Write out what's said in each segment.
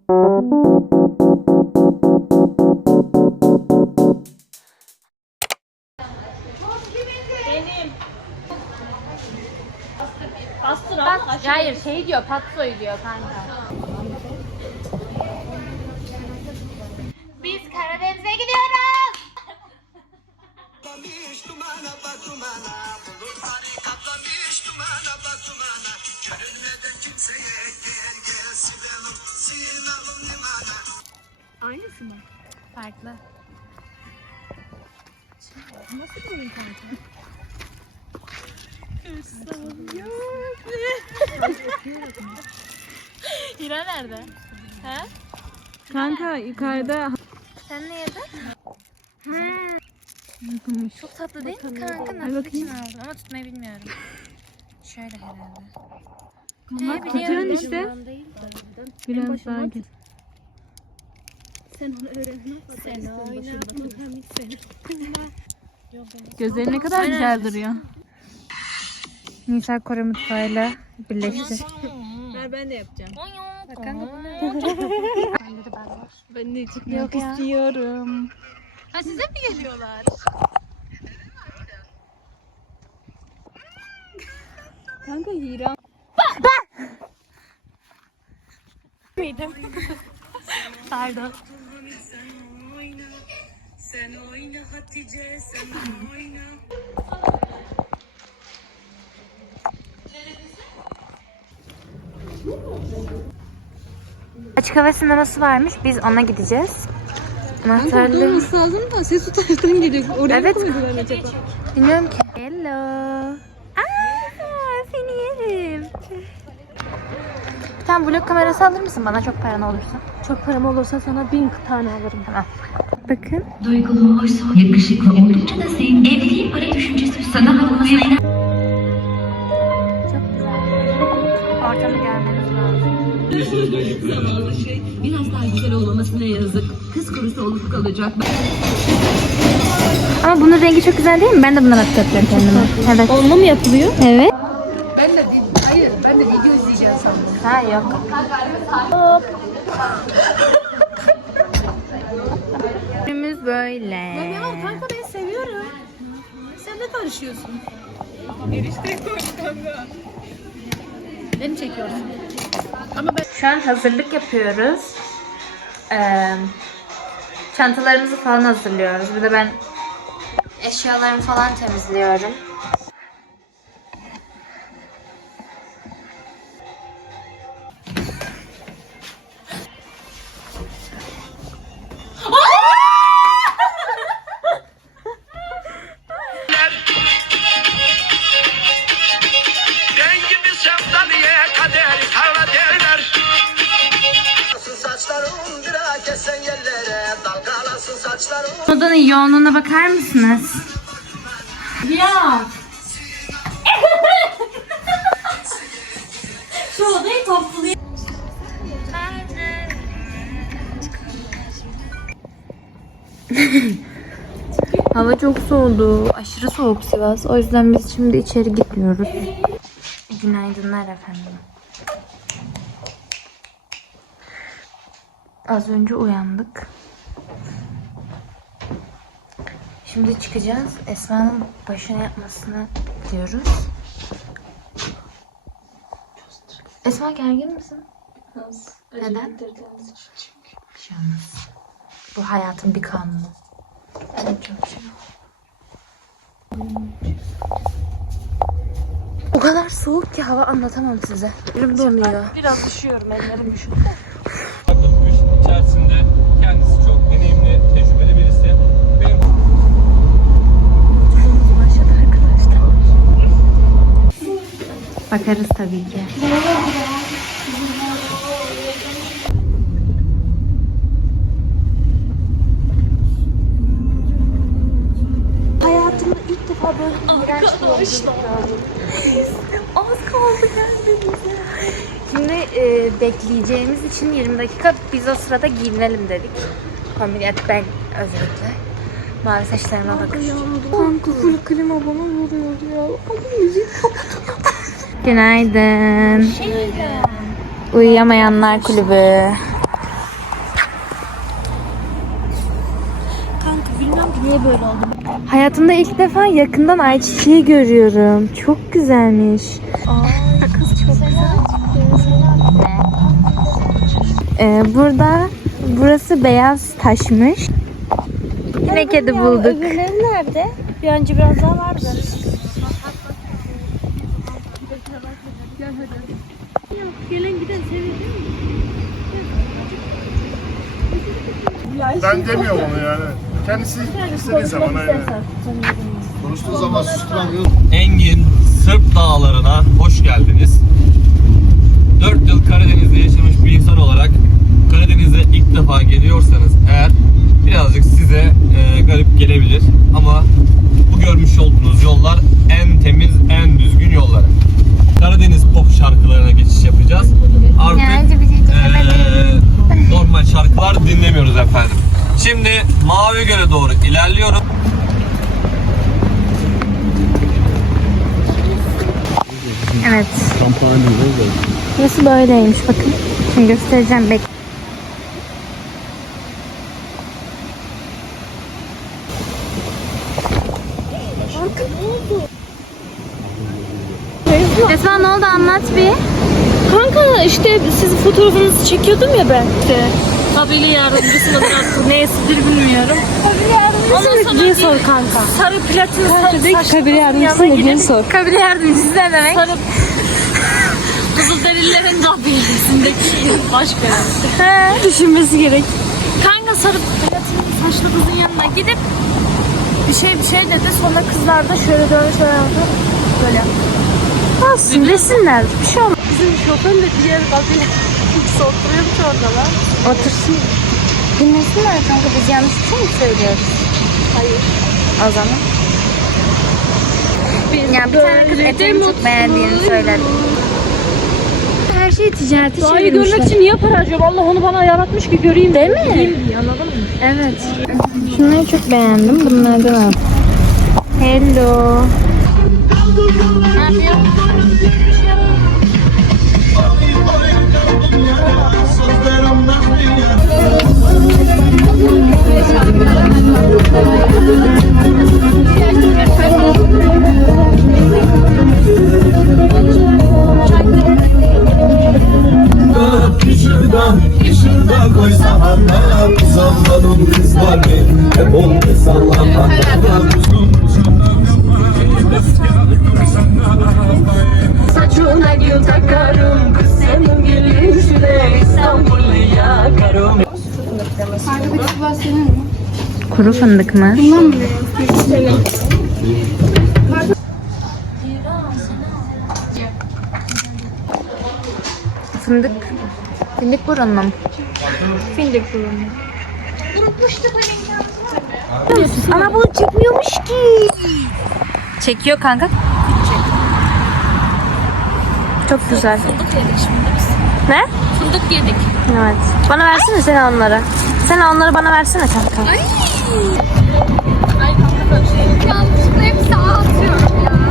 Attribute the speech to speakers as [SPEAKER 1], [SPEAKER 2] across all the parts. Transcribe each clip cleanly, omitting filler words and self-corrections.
[SPEAKER 1] Hayır şey diyor, patsoyu diyor kanka. Biz Karadeniz'e gidiyoruz.
[SPEAKER 2] Aynısı mı?
[SPEAKER 1] Farklı.
[SPEAKER 2] Nasıl bir oyun kanka?
[SPEAKER 1] Hira nerede? He?
[SPEAKER 2] Kanka yukarıda.
[SPEAKER 1] Sen ne yedin? Çok tatlı değil mi kanka?
[SPEAKER 2] Ay,
[SPEAKER 1] Nasıl
[SPEAKER 2] bakayım.
[SPEAKER 1] için aldım ama tutmayı bilmiyorum. Şöyle herhalde.
[SPEAKER 2] Bak
[SPEAKER 1] biliyorum.
[SPEAKER 2] tutuyorsun işte. Biraz daha gel.
[SPEAKER 3] Sen onu öğrenme.
[SPEAKER 1] Sen oynatma.
[SPEAKER 2] Gözleri ne kadar güzel duruyor. Nisa Kore mutfağıyla birleşti.
[SPEAKER 3] Ver ben de yapacağım.
[SPEAKER 1] Kanka
[SPEAKER 2] Ben de çıkmak istiyorum.
[SPEAKER 1] Ha size mi geliyorlar?
[SPEAKER 3] Kanka Hira.
[SPEAKER 1] Pardon.
[SPEAKER 4] Sen oyna Hatice, sen oyna.
[SPEAKER 1] Açık hava sineması varmış. Biz ona gideceğiz. Anahtarlı.
[SPEAKER 3] Olması lazım da ses o taraftan geliyor. Oraya
[SPEAKER 1] Evet.
[SPEAKER 3] mı koydular acaba?
[SPEAKER 1] Bilmiyorum ki. Hello. Aa, seni yerim. Bir tane vlog kamerası alır mısın bana çok paran olursa?
[SPEAKER 3] Çok param olursa sana 1000 tane alırım.
[SPEAKER 1] Tamam. Bakın.
[SPEAKER 5] Duygulu, hoş, yakışıklı, oldukça da sevimli. Evliliğin para düşüncesi sana hakkında
[SPEAKER 1] Çok güzel. Ortamı görmeniz lazım.
[SPEAKER 5] zavallı şey. Biraz daha güzel olmamasına yazık. Kız kurusu olup kalacak.
[SPEAKER 1] Ama bunun rengi çok güzel değil mi? Ben de bundan atacağım kendime. Evet.
[SPEAKER 3] Onunla mı yapılıyor?
[SPEAKER 1] Evet.
[SPEAKER 2] Ben de video izleyeceğim sandım.
[SPEAKER 1] Ha yok. Önümüz böyle.
[SPEAKER 3] Kanka ben seviyorum. Sen de karışıyorsun. Beni çekiyorsun.
[SPEAKER 1] Şu an hazırlık yapıyoruz. Çantalarımızı falan hazırlıyoruz. Bir de ben eşyalarımı falan temizliyorum.
[SPEAKER 4] Dengimi sevdalıya kader kara derler. Saçlarım bir kesen yerlere dalgalasın saçlarım.
[SPEAKER 1] Odanın yoğunluğuna bakar mısınız?
[SPEAKER 3] Ya. Şu odayı toplayayım.
[SPEAKER 1] Hava çok soğudu. Aşırı soğuk Sivas. O yüzden biz şimdi içeri gitmiyoruz. Günaydınlar efendim. Az önce uyandık. Şimdi çıkacağız. Esma'nın başına yapmasını diyoruz. Esma gergin misin? Neden? Bir şey olmaz. Bu hayatın bir kanunu. Çok şey. O kadar soğuk ki hava anlatamam size. Elim donuyor.
[SPEAKER 3] Biraz üşüyorum, ellerim üşüyor.
[SPEAKER 6] Bu işin içerisinde kendisi çok deneyimli, tecrübeli birisi. Benim
[SPEAKER 1] Başladı arkadaşlar. Bakarız tabii ki.
[SPEAKER 3] Hayatımda ilk defa böyle iğrenç bir yolculuk gördüm.
[SPEAKER 1] Az kaldı gelmemize. Şimdi bekleyeceğimiz için 20 dakika biz o sırada giyinelim dedik. Kombinat ben özellikle. Mavi saçlarıma bakıyorum.
[SPEAKER 3] Kanka full klima bana vuruyor ya. Abi müzik
[SPEAKER 1] Günaydın. Uyuyamayanlar kulübü.
[SPEAKER 3] Niye böyle oldu?
[SPEAKER 1] Hayatımda ilk defa yakından ayçiçeği görüyorum. Çok güzelmiş. Kız çok güzel. Burada burası beyaz taşmış. Yine kedi bulduk.
[SPEAKER 3] Öbürleri nerede? Bir önce biraz daha vardı.
[SPEAKER 7] Ben demiyorum onu yani. Kendisi istediği zaman aynen. Konuştuğu zaman susturamıyor.
[SPEAKER 6] Engin Sırp Dağları'na hoş geldiniz. 4 yıl Karadeniz'de yaşamış bir insan olarak Karadeniz'e ilk defa geliyorsanız eğer birazcık size garip gelebilir ama bu görmüş olduğunuz yollar en temiz, en düzgün yollar. Karadeniz pop şarkılarına geçiş yapacağız. Artık normal şarkılar dinlemiyoruz efendim. Şimdi Mavi Göl'e doğru ilerliyorum.
[SPEAKER 1] Evet. Burası böyleymiş bakın. Şimdi göstereceğim. Esma ne oldu anlat bir.
[SPEAKER 3] Kanka işte sizin fotoğrafınızı çekiyordum ya ben. Kabile yardımcısı mıdır artık neysidir bilmiyorum. Kabile yardımcısı diye sor kanka. Sarı platin saçlı kabile yardımcısı ne diye sor.
[SPEAKER 1] Kabile yardımcısı ne demek?
[SPEAKER 3] Sarı Kızılderililerin kabilesindeki başkanı. Düşünmesi gerek. Kanka sarı platin saçlı kızın yanına gidip bir şey dedi. Sonra kızlar da şöyle şöyle yaptı. Böyle yaptı.
[SPEAKER 1] Olsun desinler. Bir şey olmaz.
[SPEAKER 3] Bizim şoför de diğer kabile kimse oturuyormuş orada lan.
[SPEAKER 1] Otursun. Dinlesinler kanka biz yanlış bir şey mi söylüyoruz?
[SPEAKER 3] Hayır.
[SPEAKER 1] O zaman. Yani bir tane kız Efe'nin çok beğendiğini söyledi. Her şeyi ticarete
[SPEAKER 3] Doğayı
[SPEAKER 1] çevirmişler.
[SPEAKER 3] görmek için niye para harcıyorum? Allah onu bana yaratmış ki göreyim.
[SPEAKER 1] Değil mi?
[SPEAKER 3] Diye, anladın mı?
[SPEAKER 1] Evet. Şunları çok beğendim. Bunlardan al. Hello.
[SPEAKER 3] Ne yapıyor?
[SPEAKER 8] Şurada koysa hala kızanların kızlar hep oldu sallama saçına gül takarım kız senin gülüşüne İstanbul'u yakarım.
[SPEAKER 1] Kuru fındık mı? Fındık. Fındık burunlu mu?
[SPEAKER 3] Fındık burnu.
[SPEAKER 1] Ama bu çekmiyormuş ki. Çekiyor kanka. Çok güzel.
[SPEAKER 3] Fındık yedik şimdi biz.
[SPEAKER 1] Ne?
[SPEAKER 3] Fındık yedik.
[SPEAKER 1] Evet. Bana versene sen onları. Sen onları bana versene kanka.
[SPEAKER 3] Ay kanka böyle şey. Yanlışlıkla hepsi atıyorum ya.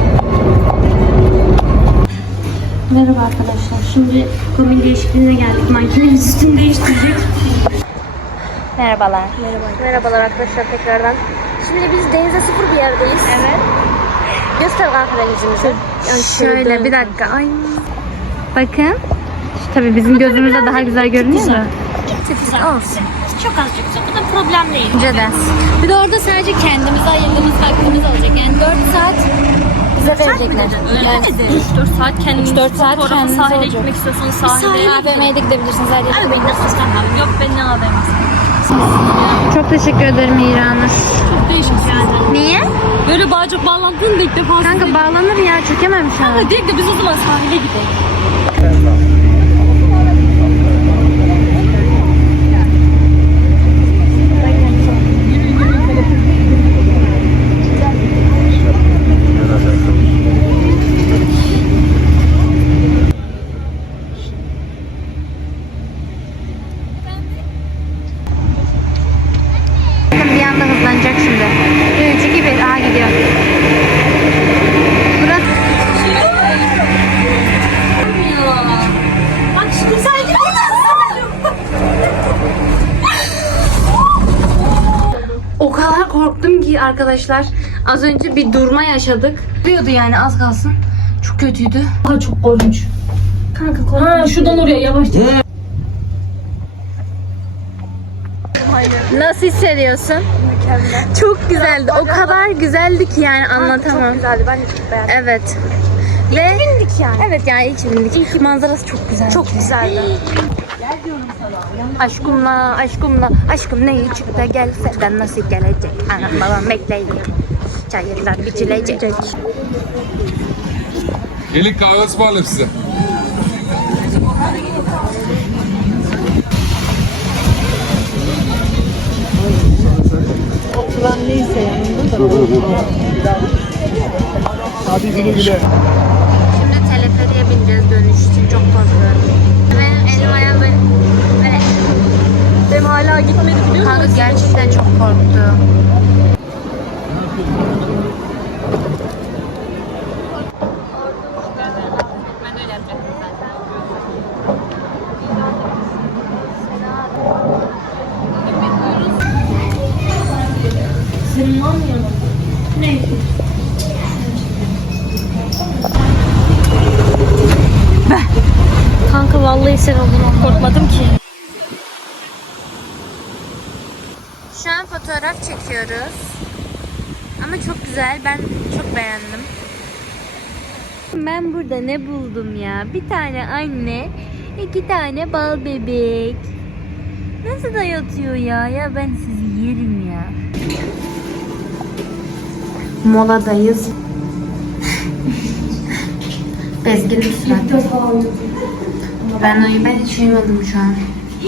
[SPEAKER 1] Merhaba arkadaşlar. Şimdi kombin değişikliğine geldik. Mankenimiz üstünü değiştirecek. Merhabalar.
[SPEAKER 3] Merhabalar arkadaşlar tekrardan. Şimdi biz denize sıfır bir yerdeyiz.
[SPEAKER 1] Evet.
[SPEAKER 3] Göster kanka denizimizi.
[SPEAKER 1] Şöyle bir dakika. Ay. Bakın. Tabii bizim gözümüzde daha güzel görünüyor da.
[SPEAKER 3] Olsun. Çok azıcık güzel. Bu da problem değil.
[SPEAKER 1] Bence de.
[SPEAKER 3] Bir de orada sadece kendimize ayırdığımız vaktimiz olacak. Yani 4 saat bize verecekler. Öyle mi? 3-4 saat kendiniz
[SPEAKER 1] 3-4 saat
[SPEAKER 3] sonra
[SPEAKER 1] kendiniz
[SPEAKER 3] sahile
[SPEAKER 1] olacak.
[SPEAKER 3] gitmek istiyorsanız sahile.
[SPEAKER 1] AVM'ye de gidebilirsiniz. Her yere
[SPEAKER 3] Abi ben nasıl istemem. Yok ben ne AVM'si.
[SPEAKER 1] Çok teşekkür ederim İranur.
[SPEAKER 3] Çok değişik yani.
[SPEAKER 1] Niye?
[SPEAKER 3] Böyle bağcık bağlandığında ilk defa.
[SPEAKER 1] Kanka bağlanır ya. Çökemem şu an.
[SPEAKER 3] Kanka değil de biz o zaman sahile gidelim.
[SPEAKER 1] Bir anda hızlanacak şimdi. 3, 2, 1. Aha gidiyor. Burası. arkadaşlar az önce bir durma yaşadık. Diyordu yani az kalsın. Çok kötüydü.
[SPEAKER 3] Aa, çok korkunç. Kanka korkunç. Ha şuradan oraya yavaşça.
[SPEAKER 1] Nasıl hissediyorsun? Mükemmel. Çok güzeldi. O kadar güzeldi ki yani anlatamam. Çok güzeldi. Ben de çok beğendim. Evet. Ve bindik yani. Evet yani ilk bindik. İlk manzarası çok güzeldi. Çok güzeldi. Aşkım ne çıktı gelse de nasıl gelecek? Anam babam bekleyin. Çayırlar biçilecek.
[SPEAKER 9] Gelin kahve ısmarlayayım size.
[SPEAKER 7] Hadi güle güle.
[SPEAKER 1] Şimdi teleferiye bineceğiz dönüş için. Çok korkuyorum. Benim elim ayağım böyle.
[SPEAKER 3] Benim hala gitmedi biliyor musun?
[SPEAKER 1] Kanka gerçekten çok korktum.
[SPEAKER 3] Senin var mı yanında? Ne? Kanka vallahi sen olduğunu korkmadım ki.
[SPEAKER 1] Şu an fotoğraf çekiyoruz. Ama çok güzel. Ben çok beğendim. Ben burada ne buldum ya? Bir tane anne, 2 tane bal bebek. Nasıl da yatıyor ya? Ya ben sizi yerim ya. Moladayız. Bezgin surat. Ben hiç uyumadım şu an.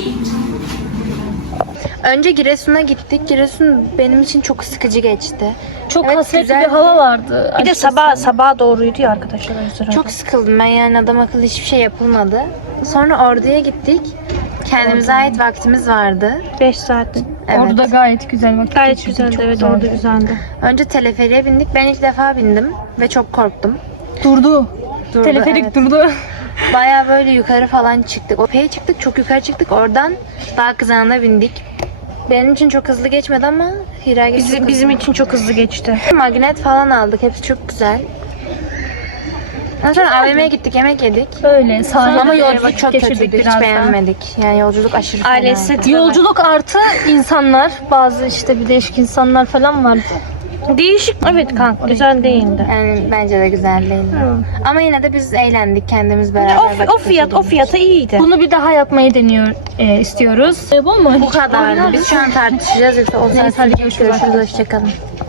[SPEAKER 1] Önce Giresun'a gittik. Giresun benim için çok sıkıcı geçti.
[SPEAKER 3] Çok
[SPEAKER 1] Evet,
[SPEAKER 3] hasretli
[SPEAKER 1] güzel.
[SPEAKER 3] bir hava vardı.
[SPEAKER 2] Bir de sabah doğruydu ya arkadaşlar. o yüzden.
[SPEAKER 1] Çok sıkıldım ben yani adam akıllı hiçbir şey yapılmadı. Sonra Ordu'ya gittik. Kendimize ait vaktimiz vardı.
[SPEAKER 2] 5 saat.
[SPEAKER 1] Evet.
[SPEAKER 3] Orada gayet güzel vakit
[SPEAKER 2] Gayet
[SPEAKER 3] geçirdik,
[SPEAKER 2] güzeldi,
[SPEAKER 3] çok
[SPEAKER 2] evet
[SPEAKER 3] güzeldi.
[SPEAKER 2] orada güzeldi.
[SPEAKER 1] Önce teleferiye bindik. Ben ilk defa bindim ve çok korktum.
[SPEAKER 3] Durdu.
[SPEAKER 1] Durdu,
[SPEAKER 3] Teleferik
[SPEAKER 1] evet.
[SPEAKER 3] durdu.
[SPEAKER 1] Bayağı böyle yukarı falan çıktık. Opeye çıktık, çok yukarı çıktık. Oradan dağ kızağına bindik. Benim için çok hızlı geçmedi ama Hira geçti.
[SPEAKER 2] Bizim için çok hızlı geçti.
[SPEAKER 1] Magnet falan aldık. Hepsi çok güzel. Ondan sonra AVM'ye gittik, yemek yedik.
[SPEAKER 3] Öyle sahilde
[SPEAKER 1] Ama yolculuk
[SPEAKER 3] vakit
[SPEAKER 1] çok
[SPEAKER 3] geçirdik
[SPEAKER 1] kötüydü. Hiç
[SPEAKER 3] biraz da.
[SPEAKER 1] beğenmedik. Yani yolculuk aşırı
[SPEAKER 2] Ailesi
[SPEAKER 1] fenaydı.
[SPEAKER 3] Yolculuk artı insanlar, bazı işte bir değişik insanlar falan vardı.
[SPEAKER 2] Değişik. Evet kanka güzel değildi.
[SPEAKER 1] Yani bence de güzel değildi. Ama yine de biz eğlendik kendimiz beraber.
[SPEAKER 2] O fiyata iyiydi.
[SPEAKER 3] Bunu bir daha yapmayı istiyoruz. Bu mu?
[SPEAKER 1] Bu kadardı. Biz şu an tartışacağız. Yoksa o
[SPEAKER 3] Neyse,
[SPEAKER 1] saat
[SPEAKER 3] hadi görüşürüz.
[SPEAKER 1] Hoşçakalın.